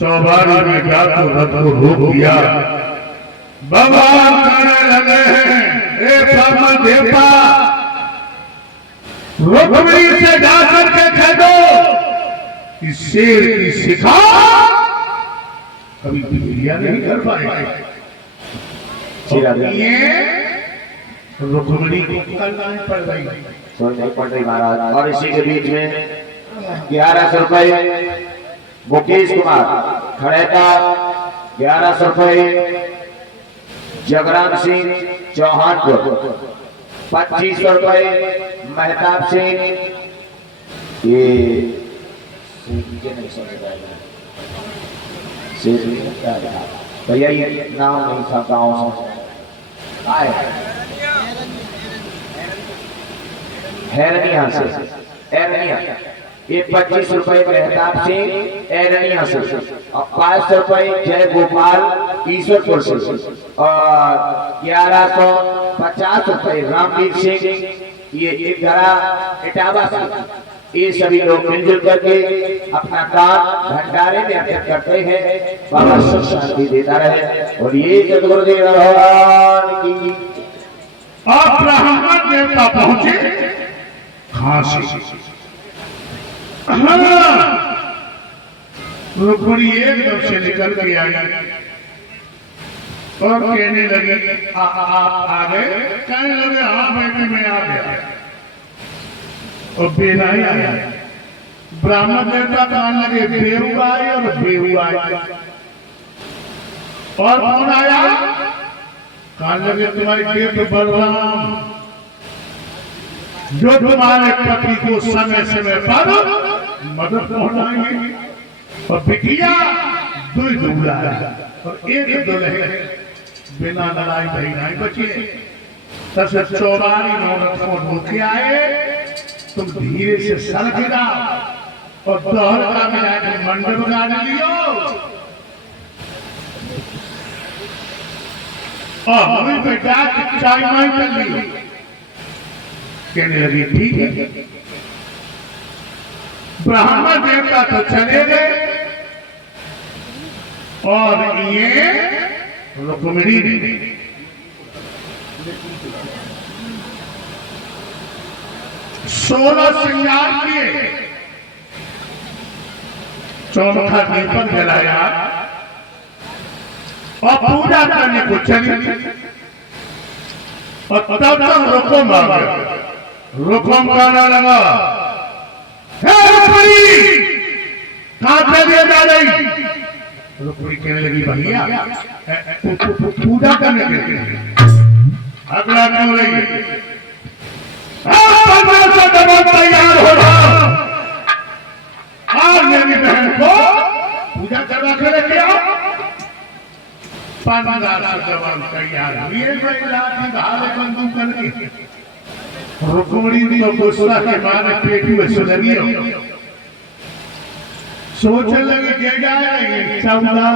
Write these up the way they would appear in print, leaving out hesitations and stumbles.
चौबारी में जाकर रथ को रोक दिया। भगवान कहने लगे हैं, ए ब्रह्म देवता, रुक्मिणी से जाकर के कह दो कि शेर की शिकार कभी बिल्लियां नहीं कर पाएगी। रुक्मिणी को करना नहीं पड़ रही, नहीं पड़ रही महाराज। और इसी के बीच में 1100 रुपए मुकेश कुमार खड़ेका, 1100 रुपए जगराम सिंह चौहानपुर, 2500 रुपए महताब सिंह, ये भैया ये नाम नहीं था गाँव हैरनिया से एरनिया, ये 25 रुपए महताब सिंह एरनिया से, और 500 रुपए जय गोपाल ईश्वरपुर से, और 1150 रुपए रामवीर सिंह ये एक घरा इटावा से। ये सभी लोग मिलजुल करके अपना काम भंडारे में अर्पित करते हैं। बाबा सुख शांति देता रहे। और ये सदगुरुदेव भगवान की। अब ब्राह्मण देवता पहुंचे खांसी। रुक्मिणी एकदम से निकल के आई और कहने लगी, आप आ गए? कहने लगे, हाँ बेटी मैं आ गया। और बेना ही आया। ब्राह्मण देवता कहने लगे, बेहू आई और बेहू आई। और कौन आया? कहने लगे, तुम्हारी बेटी बलराम, जो तुम्हारे पति को समय समय पर मदद पहुंचाएंगे। और बिटिया दुई दूल्हा और एक दुल्हे, बिना लड़ाई नहीं बची। तब 44 औरत को ढूंढ आए। तुम धीरे से सर गिरा और दोहर का मिला के मंडप गाने लियो। और हमें बेटा चाय माई कर लियो। कहने लगी, ठीक है। ब्राह्मण देवता तो चले गए और ये रुक्मिणी 16 श्रृंगार किए, चौमुखा दीपक जलाया और पूजा करने को चली। और तब तक रुकुम आ गया। रुकुम कहने लगा, हे रुक्मिणी, कहां चलिए जा रही? रुक्मिणी कहने लगी, भैया पूजा करने के लिए अगला क्यों रही? तैयार हो रहा, आज मेरी बहन को पूजा करवा के लेके आओ। 15 जवान तैयार हुए, बंदूक करके। रुक्मिणी तो गुस्सा के मारे पेट में सुलगी, सोचने लगे क्या जाएंगे 14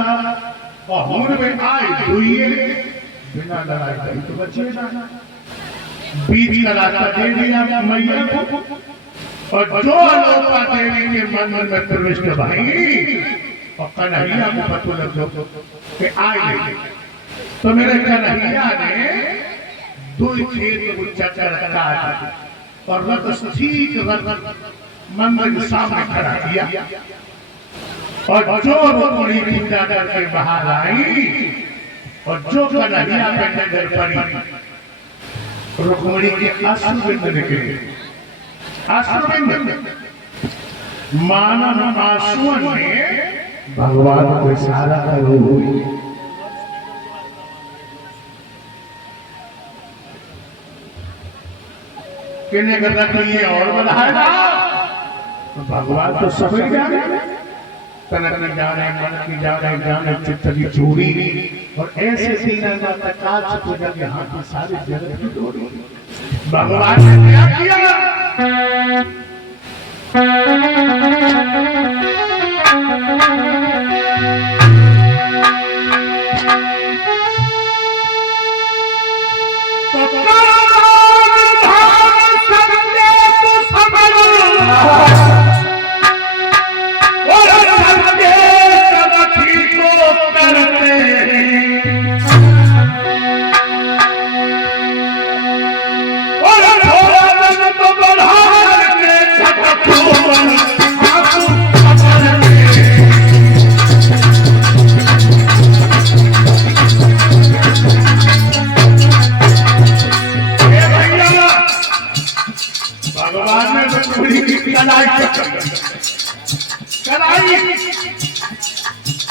और हुन में आए दुइये, बिना लड़ाई करी तो बचेगा। बीच का रास्ता दे दिया मैया को। और जो अलोका देवी के मन में प्रविष्ट भाई और कन्हैया को पता लग दो कि आए। तो मेरे कन्हैया ने 2 खेत को चक्कर काट और रथ ठीक रथ मंदिर के सामने खड़ा किया और जो रुक्मिणी पूजा करके बाहर आई और जो कन्हैया पे नजर पड़ी रुक्मिणी के अश्रुबिंद निकले। अश्रुबिंद मानव आंसुओं ने भगवान को इशारा करो हुई। किन्हें करना चाहिए और बढ़ाएगा तो भगवान तो सभी जाने तनक की जाने मन की जाने जाने चित्त की चूड़ी और ऐसे सीना काज पूजा के हाथ में सारी जगत की डोरी। भगवान ने क्या किया?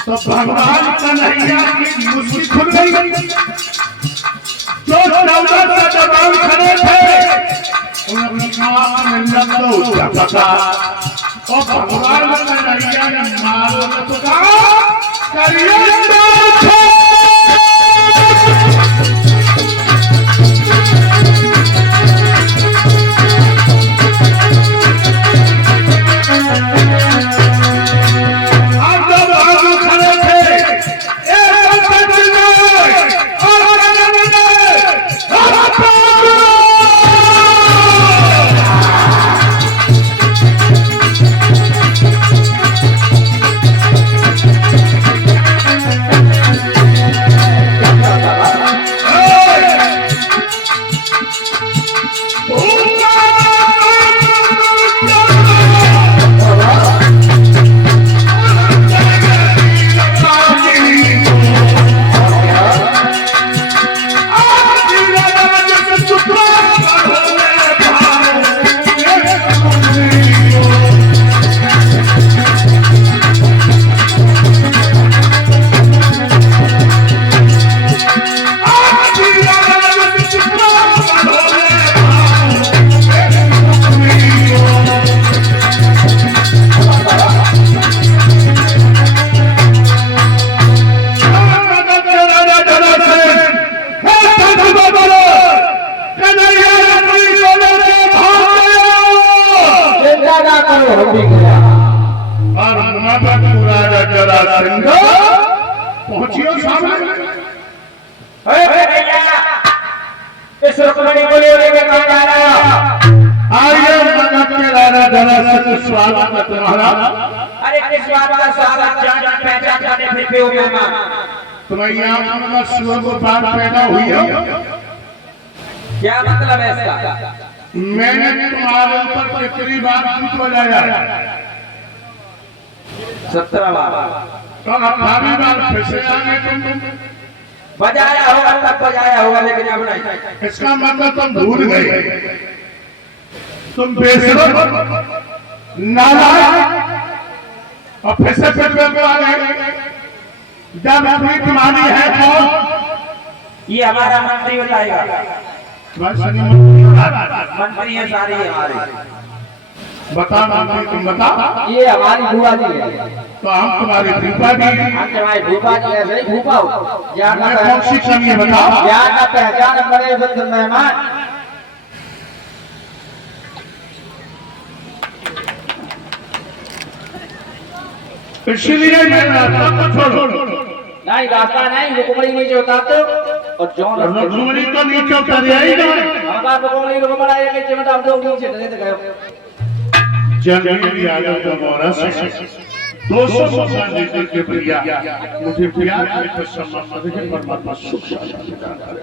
तो भगवान कन्हैया की मुट्ठी खुल गई। जो 14 जवान खड़े थे उनकी आंख में लग पता और भगवान कन्हैया ने मारो का करिए पहुंचियो सामने। इस रुक्मिणी को लेके कौन आ रहा? आइए मनक के राजा जरासंध स्वागत है तुम्हारा। अरे किस बात का स्वागत? जान पहचान करने फिर पे हो मेहमान। तुम्हारी आंखों में शिव को बात पैदा हुई है। क्या मतलब है इसका? मैंने तुम्हारे ऊपर कितनी बार झूठ बजाया? 17 बार। तो 18वीं बार फिर से आ गए तुम। बजाया होगा तब बजाया होगा लेकिन अब नहीं। इसका मतलब तुम भूल गए। तुम बेशरम नालायक और फिर से फिर को आ गए। जब अपनी तुम्हारी है कौन? ये हमारा मंत्री बताएगा। मंत्री है सारी हमारी। बता मंत्री तुम बता। ये हमारी बुआ जी है। तो हम तुम्हारी भूपा जी हैं। हम तुम्हारी भूपा जी ऐसे ही भूपा हो। मैं कौन सी कमी है बताओ। ज्ञान का पहचान बड़े बुद्ध मेहमान। इसलिए मैं रास्ता को छोड़ो। नहीं रास्ता नहीं, रुक्मिणी नीचे उतारते हो और जौन रुक्मिणी तो नीचे उतर आई ना। हमारा रुक्मिणी को बड़ा एक चिमटा हम लोग नीचे दे गए। जनरल यादव का मोरा से 200 मौका देने के भैया मुझे प्यार में तो सम्मान देके परमात्मा सुख शांति प्रदान करे।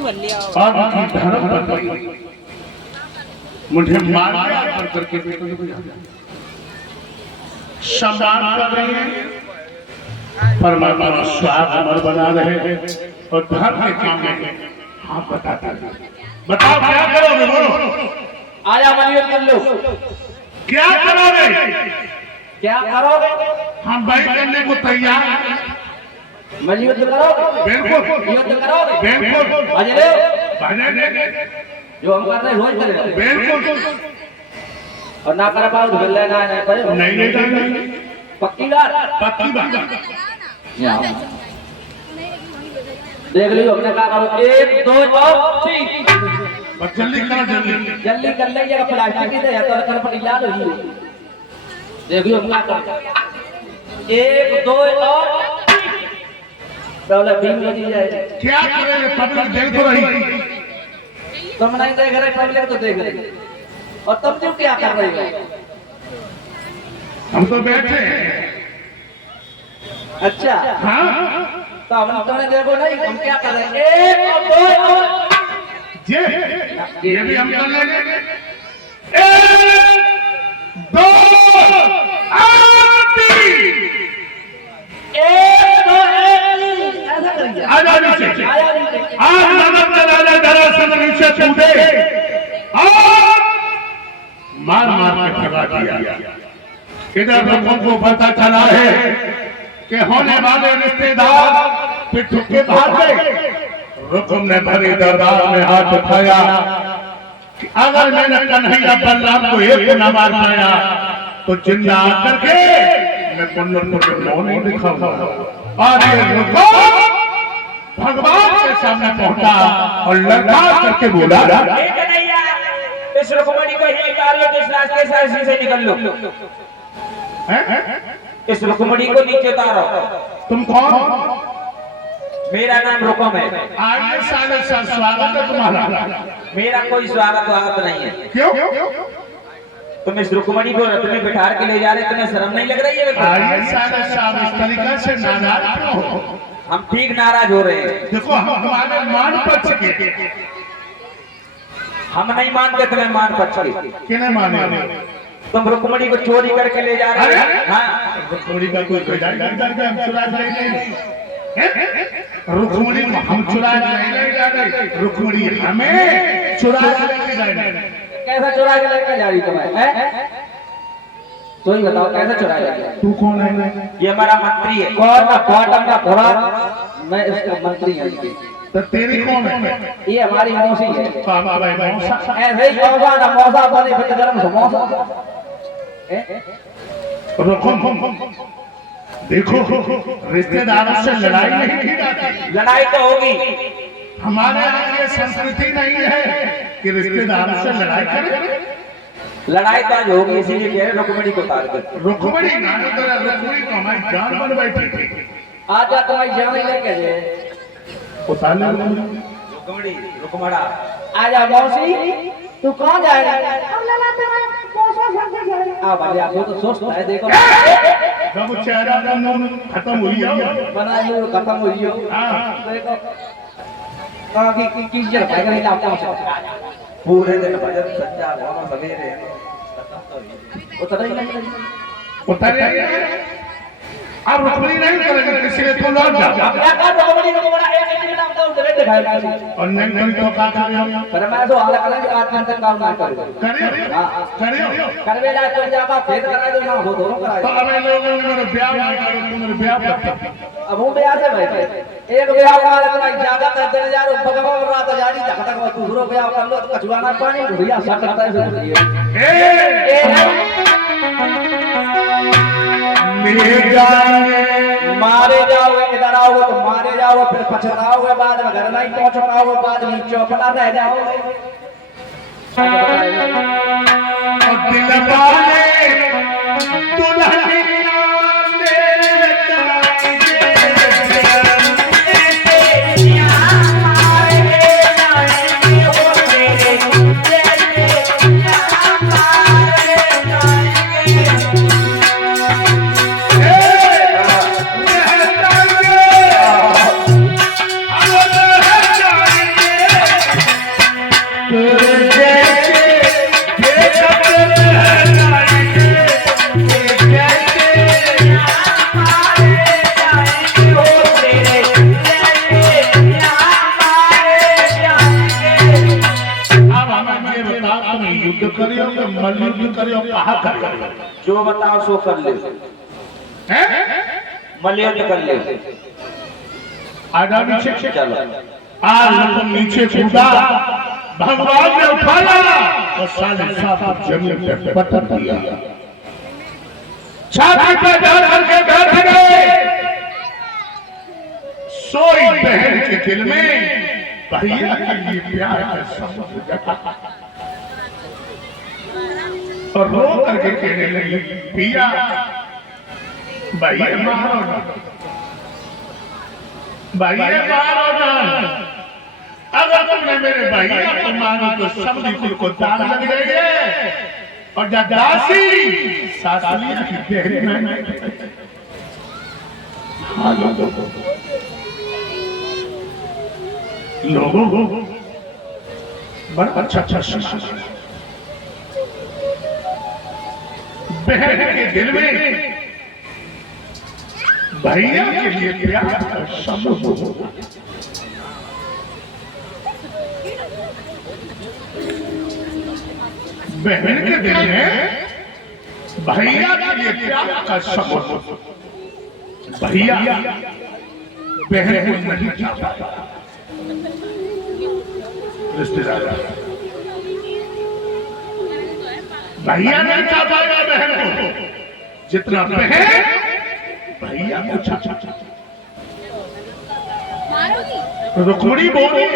और उनकी धर्म पत्नी मुझे माल्या अर्पण करके सम्मान कर रही है। परमात्मा स्वाग अमर बना रहे हैं और धर्म के काम में हाँ बताते हैं। बताओ क्या करोगे, बोलो। आजा मलियुद्ध कर लो। क्या करोगे? क्या करोगे? हम भाई करने को तैयार हैं। मलियुद्ध करोगे? बिल्कुल युद्ध करोगे? बिल्कुल अजय बाजे जो हम कर रहे हैं रोज करेंगे। बिल्कुल और ना कर पाओ तो गल्ला ना नहीं करे। नहीं पक्की बात। पक्की बात। देख लियो अपने क्या करो। 1 2 और 3 बस जल्दी करो, जल्दी जल्दी कर लेंगे। प्लास्टिक की दे तो कर पड़ी ला लो। देख लियो क्या करो। 1 2 और डॉलर 20 बजी जाएगी। क्या करेंगे? पब्लिक देख तो रही। तुम नहीं देख रहे, पब्लिक तो देख रही। और तुम जो क्या कर रही हो? हम तो बैठे हैं। अच्छा हाँ तो हम तुम्हें देखो नहीं, हम क्या कर रहे हैं। 1 2 और ये भी हम कर लेंगे। 1 2 3 1 2 ऐसा करिए। आजा नीचे। आया नीचे। आज नमक राजा दरअसल नीचे कूदे और मार मार के भगा दिया। इधर लोगों को पता चला है कि होने वाले रिश्तेदार पिट्ठू के भाग गए। रुकुम ने भरी दरबार में हाथ उठाया कि अगर मैंने कन्हैया बलराम को एक न मार पाया तो जिंदा आकर के मैं पुण्य को नहीं दिखाऊंगा। और ये रुकुम भगवान के सामने पहुंचा और लड़का करके बोला, इस रुक्मणी को ही निकाल लो, इस रास्ते से निकल लो। इस रुक्मणी को नीचे उतारो। तुम कौन? मेरा नाम रुकम है। आइए साले सा स्वागत है तुम्हारा। मेरा कोई स्वागत नहीं है। क्यों? तुम इस रुक्मणी को तुम्हें बिठा के ले जा रहे, तुम्हें शर्म नहीं लग रही है? आइए साले साहब इस तरीके से नाराज क्यों हो? हम ठीक नाराज हो रहे हैं। देखो हम हमारे मान पक्ष के। हम नहीं मानते तुम्हें मान पक्ष के। किन्हें माने? तुम रुक्मणी को चोरी करके ले जा रहे हो। हाँ रुक्मणी का कोई बेजाय करके हम चुरा ले गए। रुक्मणी को हम चुरा नहीं ले जा रहे, रुक्मणी हमें चुरा लेके जा रही। कैसा चुरा के लेकर जा रही तुम्हें? तो ही बताओ कैसे चुरा लिया? तू कौन है? ये हमारा मंत्री है। कौन? बॉटम का भोरा। मैं इसका मंत्री हूँ। तो तेरी कौन है? ये हमारी मौसी है। बाबा भाई मौसा। ऐसे ही मौसा मौसा बने फिर गरम समोसा। रुकुम देखो रिश्तेदारों से लड़ाई नहीं की जाती। लड़ाई तो होगी। हमारे यहाँ ये संस्कृति नहीं है कि रिश्तेदारों से लड़ाई करें। लड़ाई तो आज होगी, इसीलिए कह रहे रुक्मणी को उतार कर। रुक्मणी रुक्मणी को हमारी जान बन बैठी थी। आज जा तुम्हारी जान लेके जाए। उतार ले रुक्मणी रुक्मड़ा। आजा मौसी तू कहाँ जा रहा है? भैया वो तो सोचता है। देखो जब चेहरा खत्म हुई बना लो, खत्म हुई हो। देखो किस जगह भाई नहीं लाता पूरे दिन भजन सच्चा बहुत सवेरे उतरे। अब रुक्मणी नहीं करेगा, इसलिए तू लौट जा। क्या कर रुक्मणी रुक्मड़ा एक मिनट आप तो उधर दिखाएगा। और नहीं तो क्या करें? पर मैं तो हाल करें आज का तक काम ना करूं। करियो करवेला तो जाबा भेद करा दो ना हो दोनों करा तो अब लोगों ने मेरे ब्याह नहीं करो, तुमने ब्याह करता। अब वो ब्याह से भाई एक ब्याह का इतना ज्यादा कर जा रहे भगवान रात जारी तक तक दूसरो ब्याह कर लो तो कछुआना पानी भैया सब करता है। ले जाएंगे मारे जाओगे, इधर आओगे तो मारे जाओगे, फिर पछताओगे, बाद में घर नहीं पहुंच पाओगे, बाद में चौपटा रह जाओगे। दिल वाले दुल्हनिया मल्लयुद्ध करे और कहा करे? जो बताओ सो कर ले, हैं? मल्लयुद्ध कर ले। आजा नीचे चलो। आज तुम नीचे कूदा, भगवान ने उठाया और साले साहब जमीन पे पटक दिया, छाती पे डाल करके बैठ गए। सोई बहन के दिल में भैया के लिए प्यार का समुद्र जगा और रो करके कहने लगी, भैया भैया मारो ना, भैया मारो ना, अगर तुमने मेरे भैया को मारो तो समझी कुल को दाग लग जाएंगे और दासी सासलिया की देहरी में लोगों को बड़ा अच्छा सुना। बहन के दिल में भैया के लिए प्यार का समुद्र, बहन के दिल में भैया के लिए प्यार का समुद्र। भैया बहन को नहीं चाहता, रिश्तेदार भैया नहीं चाह पाएगा बहन को जितना बहन भैया को चाहता। रुक्मणी बोली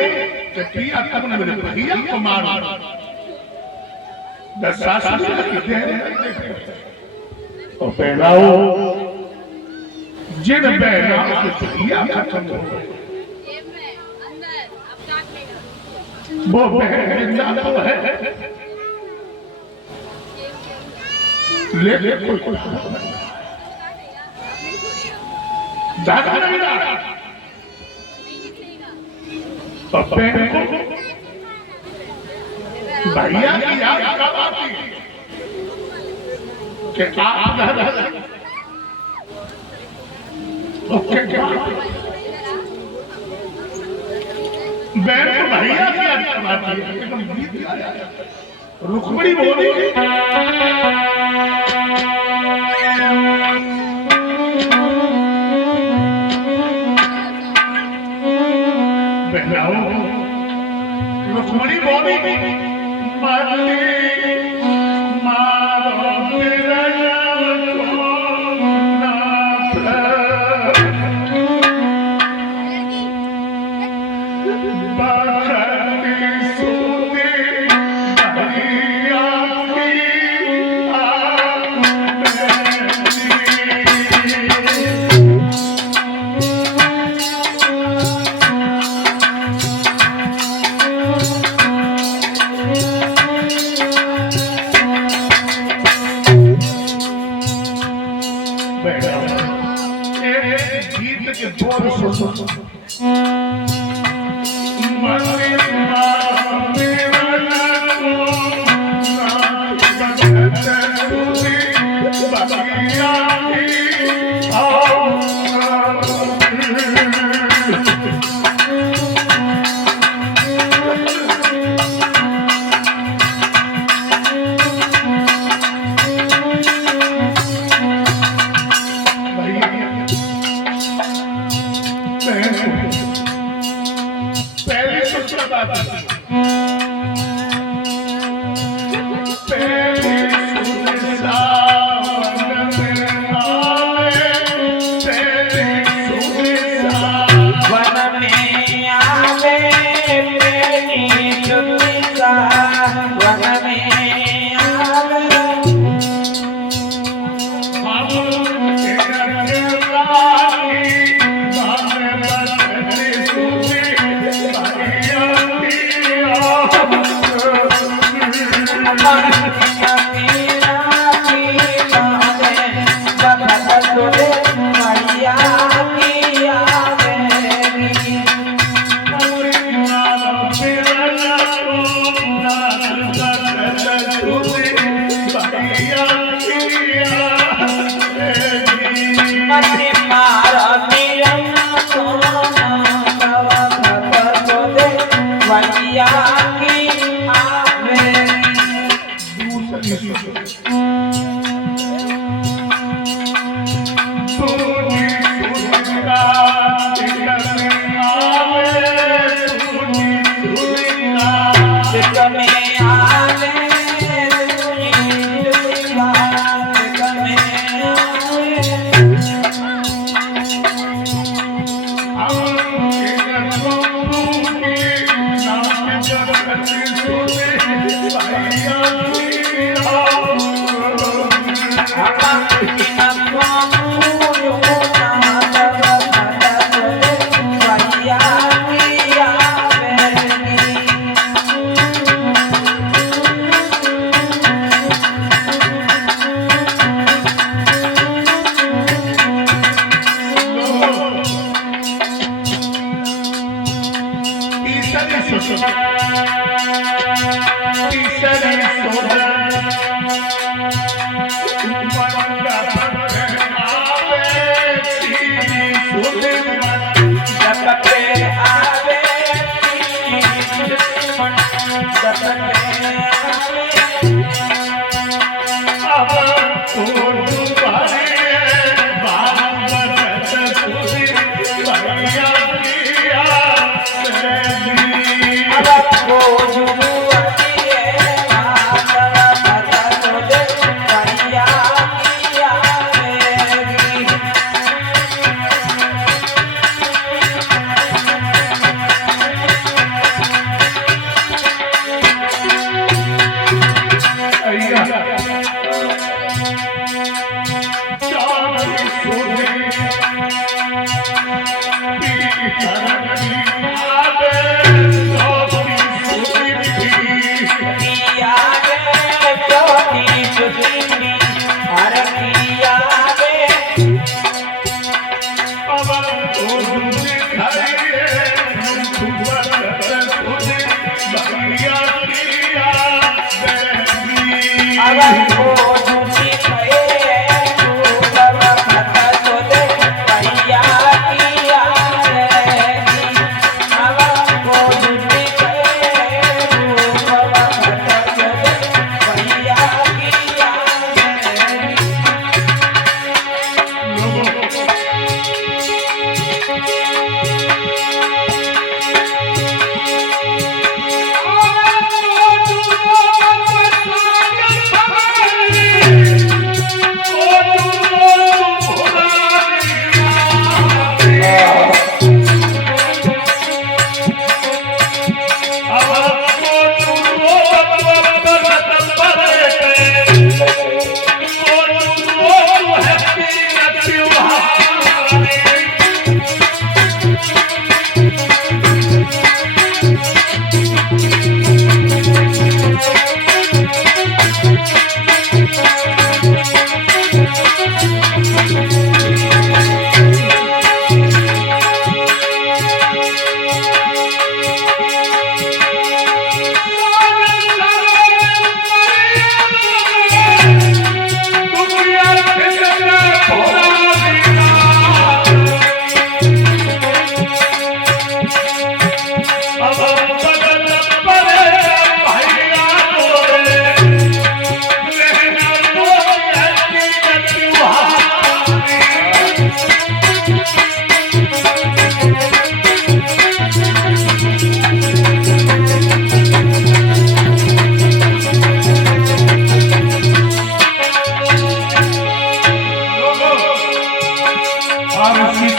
कि पिया तुमने मेरे भैया को मारा, और पहनाओ जिन बहनाओं के भैया खत्म हो गए वो बहन जिंदा तो है, ले कोई दादा नहीं रहा और बहन को भैया की याद कब आती कि आप बहन को भैया की याद कब आती है? रुक्मणी बोली बहनाओ, रुक्मणी बोली गीत के बोल सुनो, पहले सूचना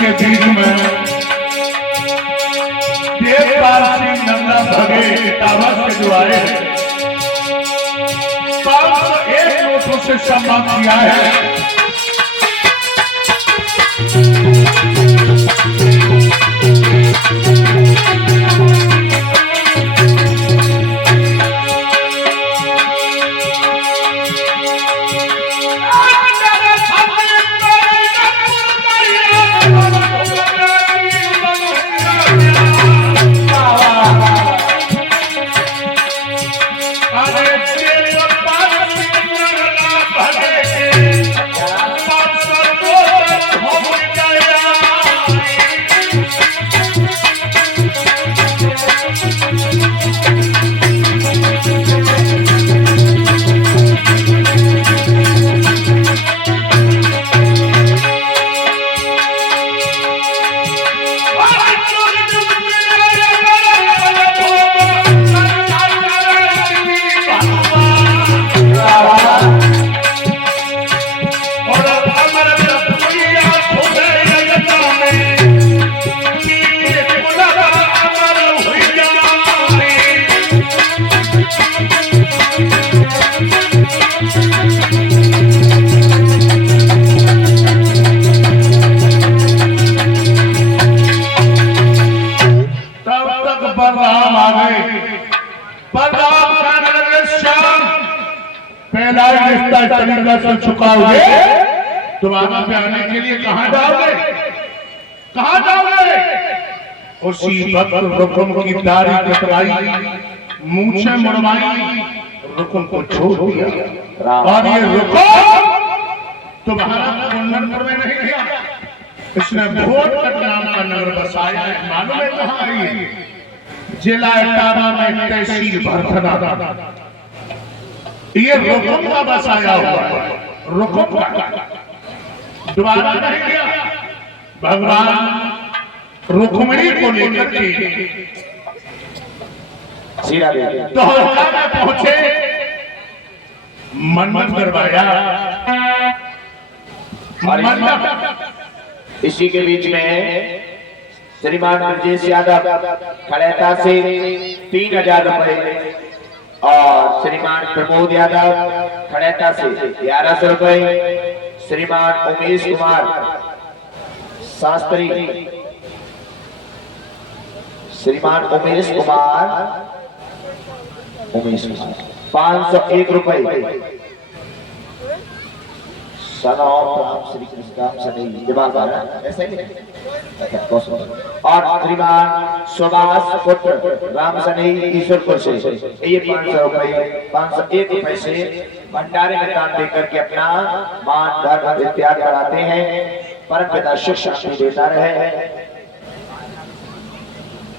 के बीच में देवपाल सिंह नंदा भगे इटावा से जो आए हैं 501 नोटों से सम्मान किया है। बलराम आ गए। बलराम कहने लगे श्याम पहला रिश्ता तरीका से चुकाओगे, दोबारा पे आने के लिए कहाँ जाओगे, कहाँ जाओगे? उसी वक्त रुकुम की दाढ़ी कटवाई, मूछें मुड़वाई, रुकुम को छोड़ दिया। और ये रुकुम तुम्हारा कुंडनपुर में नहीं गया, इसने भोटकट नाम का नगर बसाया है। मालूम है कहाँ है? जिला इटावा में तहसील भरथना। ये रुकुम का बसाया हुआ है, रुकुम का। दोबारा नहीं गया। भगवान रुक्मिणी को लेकर के दोहरा में पहुंचे, मन्नत करवाया। इसी के बीच में श्रीमान ब्रजेश यादव खड़ेता से 3000 रुपए और श्रीमान प्रमोद यादव खड़ेता से 1100 रुपए, श्रीमान उमेश कुमार शास्त्री, श्रीमान उमेश कुमार 501 रुपए, श्री कृष्ण सनी दिमाग आ रहा है ऐसा ही और श्रीमान सुभाष पुत्र राम सनी ईश्वरपुर से ये 500 रुपए 501 रुपए से भंडारे में दान देकर के अपना मान धर्म इत्याग कराते हैं। परम पिता सुख शांति देता रहे।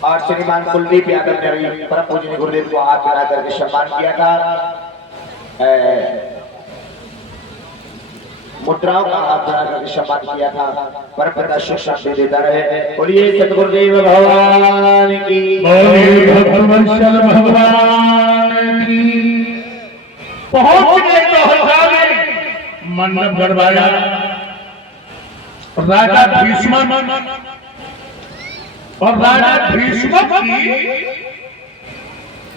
और श्रीमान कुलदीप यादव ने भी परम पूजनीय गुरुदेव को हाथ मिला करके सम्मान किया था। मुद्राओं का हाथ बना करके सम्मान किया था। परम पिता सुख शांति देता रहे। बोलिए सतगुरुदेव भगवान की, भक्तवत्सल भगवान की। पहुंच गए तो हजारे मंडप गड़वाया। राजा भीष्म और राजा भीष्म की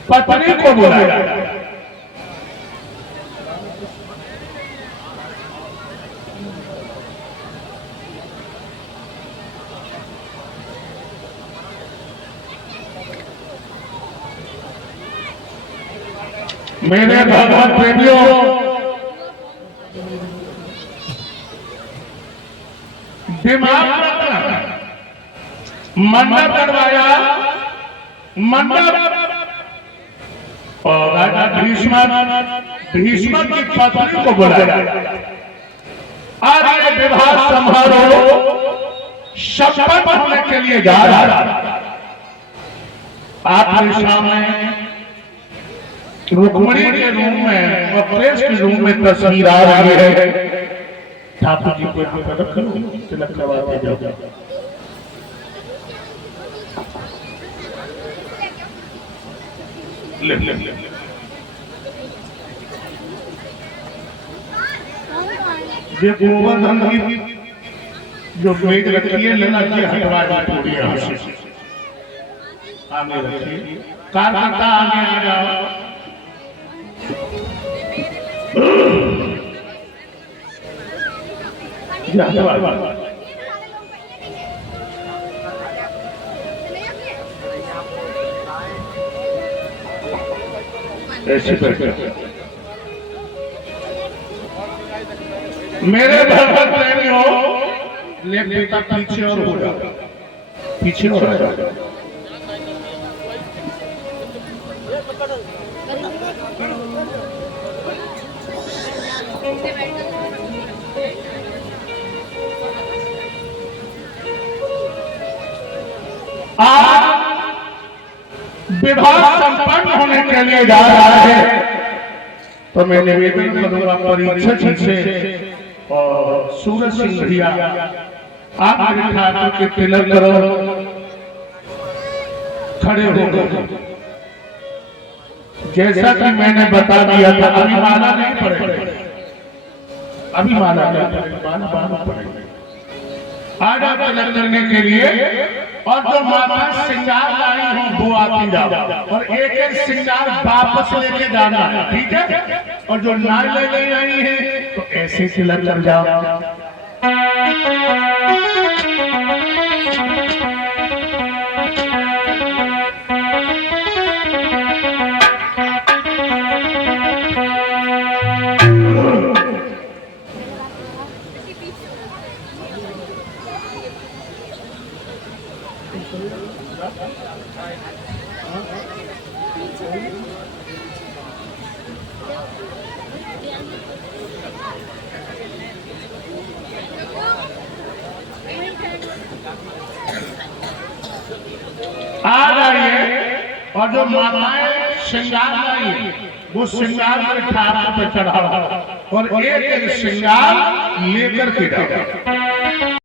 पत्नी को बुलाया। मेरे भगवान प्रेमियों, दिमाग मंडप करवाया। मंडप और राजा भीष्म की पत्नी को बुलाया। आज ये विवाह समारोह शपथ होने के लिए जा रहा है। आपके सामने रुक्मिणी के रूम में और प्रेस के रूम में तस्वीर आ रही है। ठाकुर जी को यहाँ पर रखो, तिलक करवा के जाओ। ये गोवर्धन की जो मेज रखी है, लेना की हटवा थोड़ी यहाँ से आगे रखिए। कार्यकर्ता आगे आ जाओ। मेरे भगवान प्रेमियों, लेफ्ट बेटा पीछे और हो जाओ, पीछे और आ जाओ। विवाह संपन्न होने के लिए जा रहा है, तो मैं निवेदन करूंगा परीक्षक जी से और सूरज सिंह भैया, आप मेरे ठाकुर के तिलक करो, खड़े हो गए। जैसा कि मैंने बता दिया था, अभी माला नहीं पड़ेगा, अभी माला नहीं पड़ेगा, माला पड़ेगा। आज आप तिलक करने के लिए और जो माता श्रृंगार लाई हो वो आती जाओ, और एक एक श्रृंगार वापस लेके जाना है, ठीक है? और जो ना ले आई है तो ऐसे तिलक कर जाओ। आ जाइए और जो माताएं श्रृंगार लाई वो श्रृंगार के ठाकुर पे चढ़ाओ और एक एक श्रृंगार लेकर के जाओ।